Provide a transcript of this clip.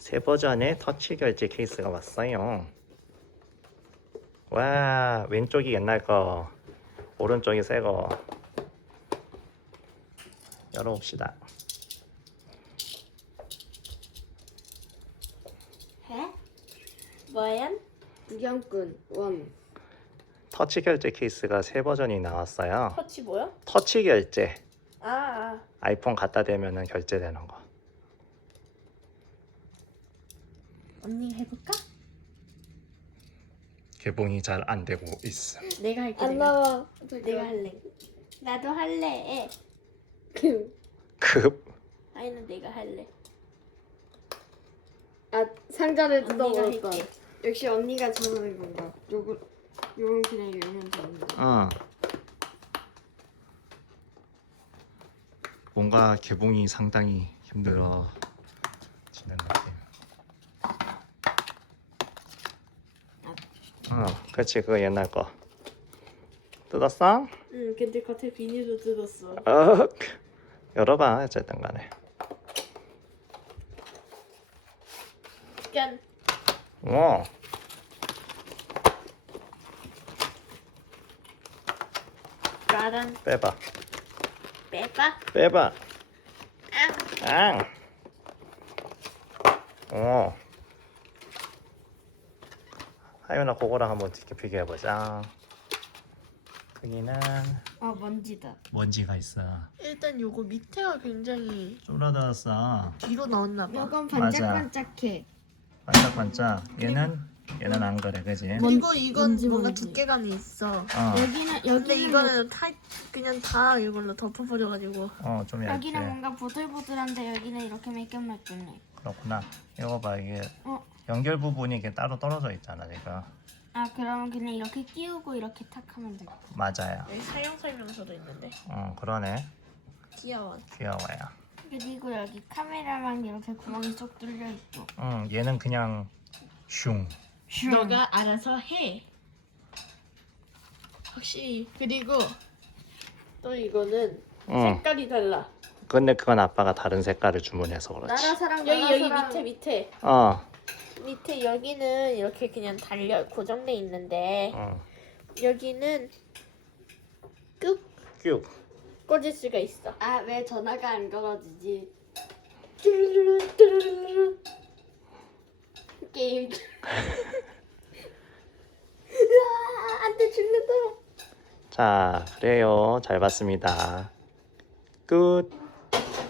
새 버전의 터치 결제 케이스가 왔어요. 와, 왼쪽이 옛날 거, 오른쪽이 새 거. 열어봅시다. 해? 뭐야? 구경꾼 원. 터치 결제 케이스가 새 버전이 나왔어요. 터치 뭐야? 터치 결제. 아. 아이폰 갖다 대면은 결제되는 거. 언니가 해볼까? 개봉이 잘 안 되고 있어. 내가 할게. 안 나와. 내가 할래. 나도 할래. 급. 아이는 내가 할래. 아 상자를 언니가 뜯어먹을 거. 할게. 역시 언니가 잘하는 건가. 요건 그냥 열면 되는데. 응. 뭔가 개봉이 상당히 힘들어지는 느낌. 그렇지, 그거 옛날 거. 뜯었어? 응, 근데 겉에 비닐도 뜯었어. 열어봐, 어쨌든 간에. 짠. 오, 짜란. 빼봐. 빼봐. 빼봐. 아. 오. 하윤아, 그거랑 한번 이렇게 비교해보자. 크기는 먼지다. 먼지가 있어. 일단 요거 밑에가 굉장히 쫄아들었어. 뒤로 넣었나 봐. 요건 맞아. 반짝반짝해. 반짝반짝. 얘는 안 그래, 그지? 그리고 이건 뭔지 뭔가 모르지. 두께감이 있어. 여기는 근데 여기는 이거는 그냥 다 이걸로 덮어버려가지고. 좀 얇게. 여기는 뭔가 보들보들한데 여기는 이렇게 매끈매끈해. 그렇구나. 이거 봐, 이게 어. 연결 부분이 이게 따로 떨어져 있잖아, 지금. 아 그러면 그냥 이렇게 끼우고 이렇게 탁 하면 돼. 맞아요. 여기 사용 설명서도 있는데. 그러네. 귀여워. 귀여워요. 그리고 여기 카메라만 이렇게 구멍이 쏙 뚫려 있고. 얘는 그냥 슝. 너가 알아서 해. 확실히. 그리고 또 이거는 색깔이 달라. 근데 그건 아빠가 다른 색깔을 주문해서 그렇지. 나라사랑 여기 나라사랑. 밑에 어. 밑에 여기는 이렇게 그냥 달려 고정돼 있는데 여기는 꾹 큐. 꽂을 수가 있어. 아 왜 전화가 안 걸어지지? 뚜루루루 뚜루루루. 게임. 으아, 안돼 죽는다. 자, 그래요. 잘 봤습니다. 끝.